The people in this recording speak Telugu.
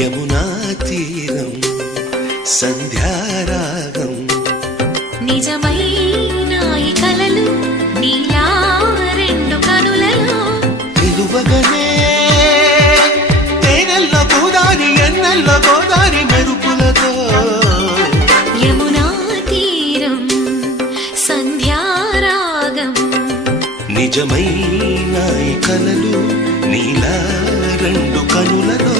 యమునా తీరం సంధ్యారాగం నిజమైన ఈ కలలు నీలా రెండు కనులలో నిలువగనే తేనెల్లో గోదారి ఎన్నెల్లో గోదారి మెరుపులతో యమునా తీరం సంధ్యారాగం నిజమైన ఈ కలలు నీలా రెండు కనులలో